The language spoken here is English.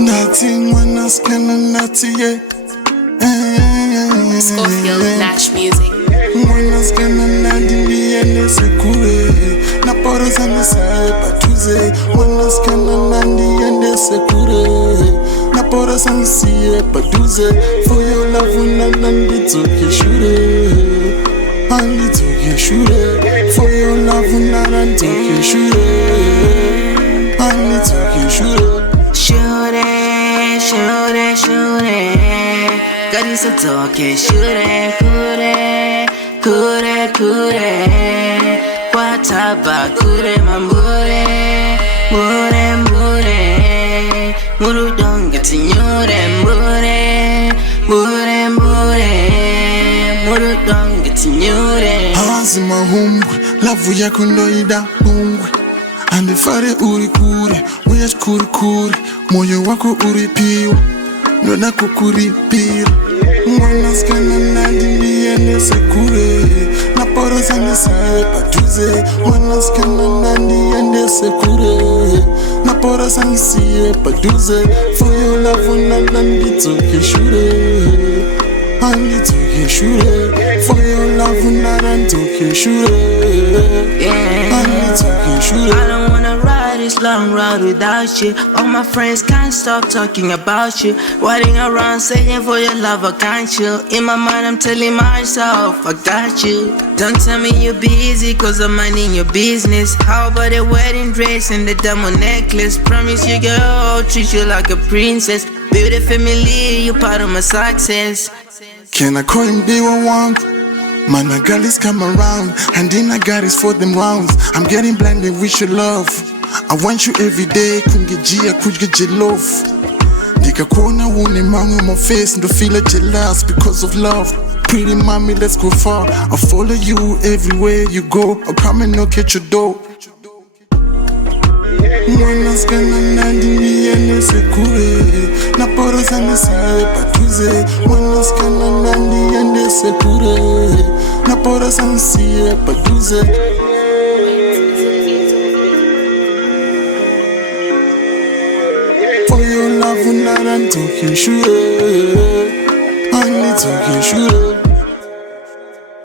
Nothing when I scan a natty, yeah. Scofield, Nash Music. When I scan a natty, and it's a cool. Na poros and it's a Padhuze. When I scan a natty, and it's a cool. Na poros and it's a Padhuze. For your love, when I land it to get shoot. I need to get shoot. For your love, when I land to get shoot. I need to get shoot. Shoot it, shoot it, shoot it. God is a talking, shoot it, cool it, cool it, cool it. Quataba, cool it, my booty, booty, booty. Muru don't get to you, then booty, booty, booty. Muru don't get to you, then. Hazima hungwe, lavu yako ndoida hungwe. Ande fare uri kure, wesh kuri kuri. Moyo wako uripiwa, nona kukuripira. Mwana skana nadi ndiende sekure. Na poro sani siye Padhuze. Mwana skana nadi ndiende sekure. Na poro sani siye Padhuze. For your love na nandi toke shure. Andi toke shure. For your love na nandi toke shure. Andi toke shure. I don't wanna ride this long road without you. All my friends can't stop talking about you. Riding around saying for your love I can't you. In my mind I'm telling myself I got you. Don't tell me you're busy cause I'm minding your business. How about the wedding dress and the diamond necklace? Promise you girl, treat you like a princess. Build a family, you're part of my success. Can I call him B11? Man, I got this come around, and then I got this for them rounds. I'm getting blinded with your love. I want you every day, kungegia, kugeji love. Nika kona wune mangu my face, and feel jealous because of love. Pretty mommy, let's go far. I'll follow you everywhere you go. I'll come and knock at your door. Mwana skana nadi ndiende sekure. Na poro sani siye Padhuze. Mwana skana nadi ndiende sekure. Na poro sani siye Padhuze. For your love, na run to get shure. I need to get shure.